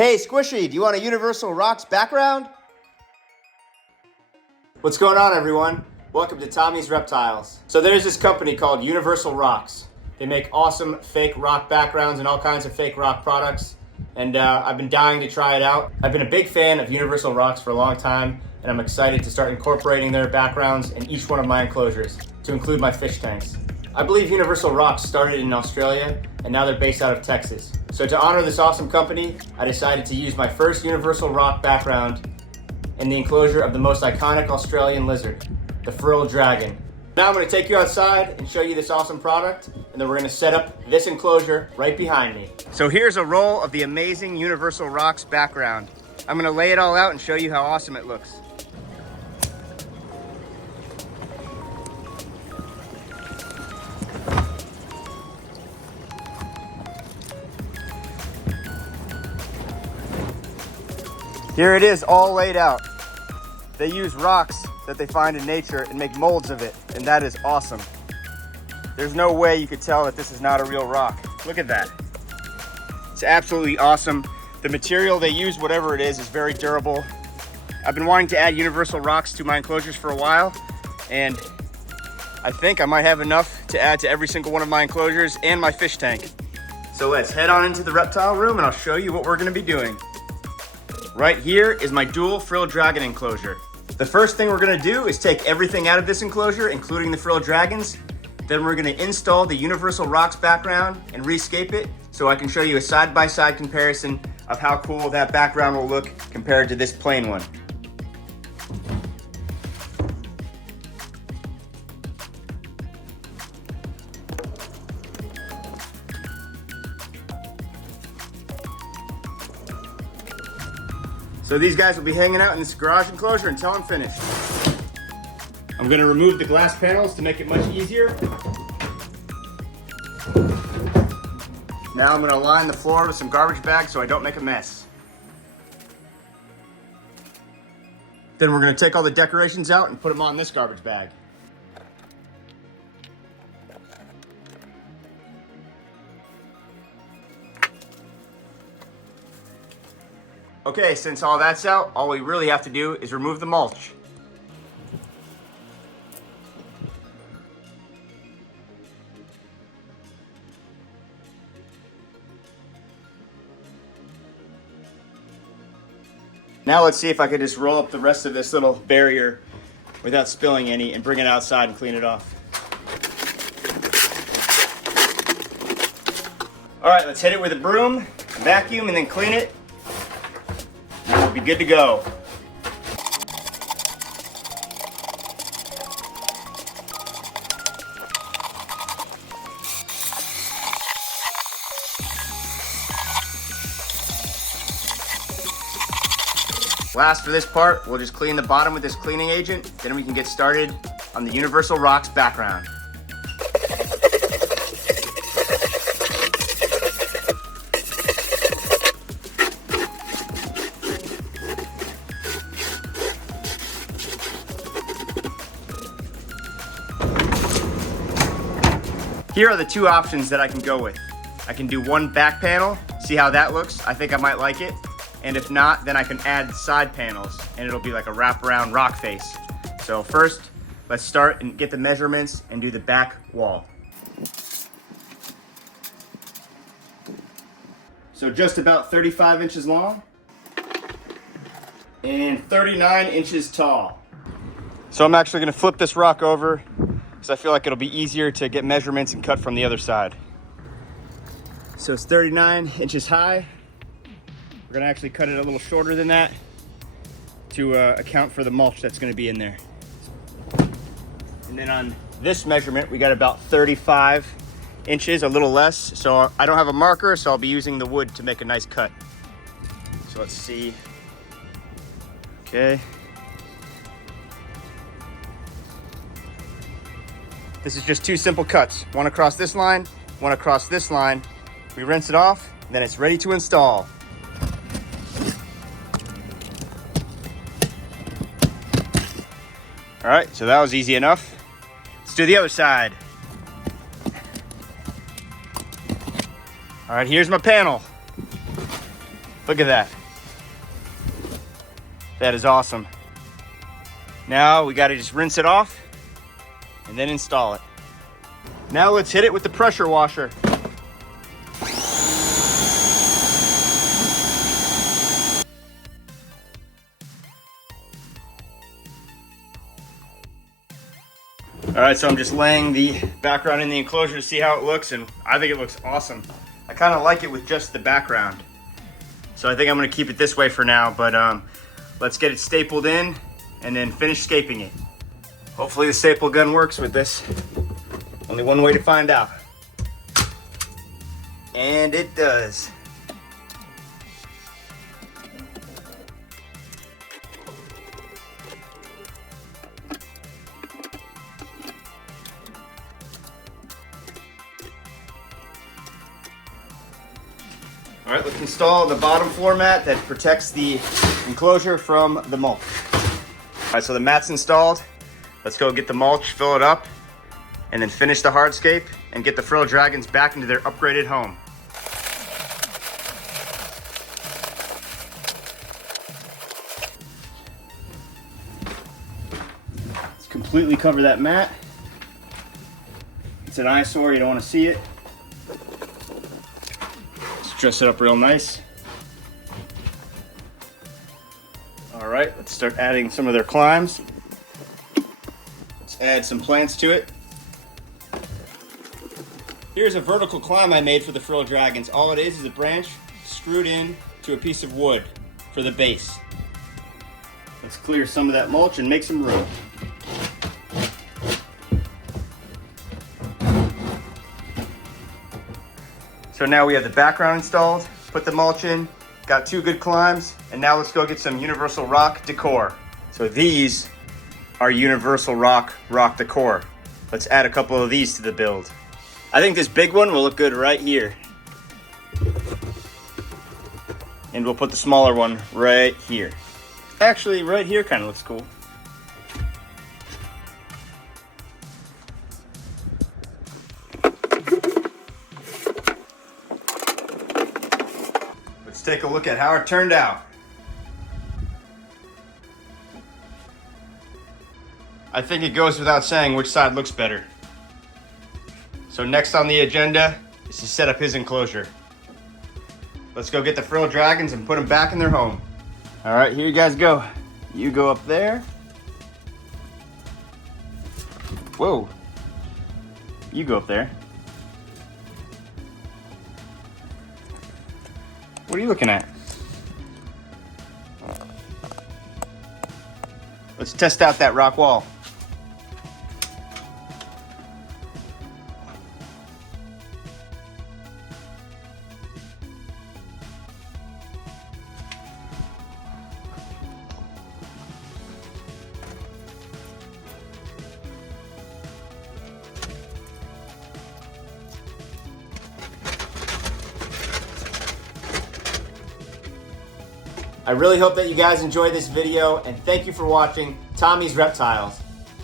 Hey Squishy, do you want a Universal Rocks background? What's going on, everyone? Welcome to Tommy's Reptiles. So there's this company called Universal Rocks. They make awesome fake rock backgrounds and all kinds of fake rock products. And I've been dying to try it out. I've been a big fan of Universal Rocks for a long time, and I'm excited to start incorporating their backgrounds in each one of my enclosures, to include my fish tanks. I believe Universal Rocks started in Australia, and now they're based out of Texas. So to honor this awesome company, I decided to use my first Universal Rock background in the enclosure of the most iconic Australian lizard, the Frilled dragon. Now I'm going to take you outside and show you this awesome product, and then we're going to set up this enclosure right behind me. So here's a roll of the amazing Universal Rocks background. I'm going to lay it all out and show you how awesome it looks. Here it is, all laid out. They use rocks that they find in nature and make molds of it, and that is awesome. There's no way you could tell that this is not a real rock. Look at that. It's absolutely awesome. The material they use, whatever it is very durable. I've been wanting to add Universal Rocks to my enclosures for a while, and I think I might have enough to add to every single one of my enclosures and my fish tank. So let's head on into the reptile room and I'll show you what we're gonna be doing. Right here is my dual Frilled dragon enclosure. The first thing we're gonna do is take everything out of this enclosure, including the Frilled dragons. Then we're gonna install the Universal Rocks background and rescape it so I can show you a side-by-side comparison of how cool that background will look compared to this plain one. So these guys will be hanging out in this garage enclosure until I'm finished. I'm gonna remove the glass panels to make it much easier. Now I'm gonna line the floor with some garbage bags so I don't make a mess. Then we're gonna take all the decorations out and put them on this garbage bag. Okay, since all that's out, all we really have to do is remove the mulch. Now let's see if I could just roll up the rest of this little barrier without spilling any and bring it outside and clean it off. All right, let's hit it with a broom, vacuum, and then clean it. And we'll be good to go. Last for this part, we'll just clean the bottom with this cleaning agent, then we can get started on the Universal Rocks background. Here are the two options that I can go with. I can do one back panel, see how that looks. I think I might like it. And if not, then I can add side panels and it'll be like a wraparound rock face. So first, let's start and get the measurements and do the back wall. So just about 35 inches long and 39 inches tall. So I'm actually gonna flip this rock over because I feel like it'll be easier to get measurements and cut from the other side. So it's 39 inches high. We're gonna actually cut it a little shorter than that to account for the mulch that's gonna be in there. And then on this measurement, we got about 35 inches, a little less. So I don't have a marker, so I'll be using the wood to make a nice cut. So let's see. Okay. This is just two simple cuts. One across this line, one across this line. We rinse it off, and then it's ready to install. All right, so that was easy enough. Let's do the other side. All right, here's my panel. Look at that. That is awesome. Now we gotta just rinse it off and then install it. Now let's hit it with the pressure washer. All right, so I'm just laying the background in the enclosure to see how it looks, and I think it looks awesome. I kind of like it with just the background. So I think I'm gonna keep it this way for now, but let's get it stapled in and then finish scaping it. Hopefully the staple gun works with this. Only one way to find out. And it does. All right, let's install the bottom floor mat that protects the enclosure from the mulch. All right, so the mat's installed. Let's go get the mulch, fill it up, and then finish the hardscape and get the Frilled dragons back into their upgraded home. Let's completely cover that mat. It's an eyesore, you don't want to see it. Dress it up real nice. All right, let's start adding some of their climbs. Let's add some plants to it. Here's a vertical climb I made for the Frilled dragons. All it is a branch screwed in to a piece of wood for the base. Let's clear some of that mulch and make some room. So now we have the background installed, put the mulch in, got 2 good climbs, and now let's go get some universal rock decor. So these are universal rock decor. Let's add a couple of these to the build. I think this big one will look good right here. And we'll put the smaller one right here. Actually, right here kind of looks cool. Let's take a look at how it turned out. I think it goes without saying which side looks better. So next on the agenda is to set up his enclosure. Let's go get the Frilled dragons and put them back in their home. All right, here you guys go. You go up there. Whoa. You go up there. What are you looking at? Let's test out that rock wall. I really hope that you guys enjoyed this video, and thank you for watching Tommy's Reptiles.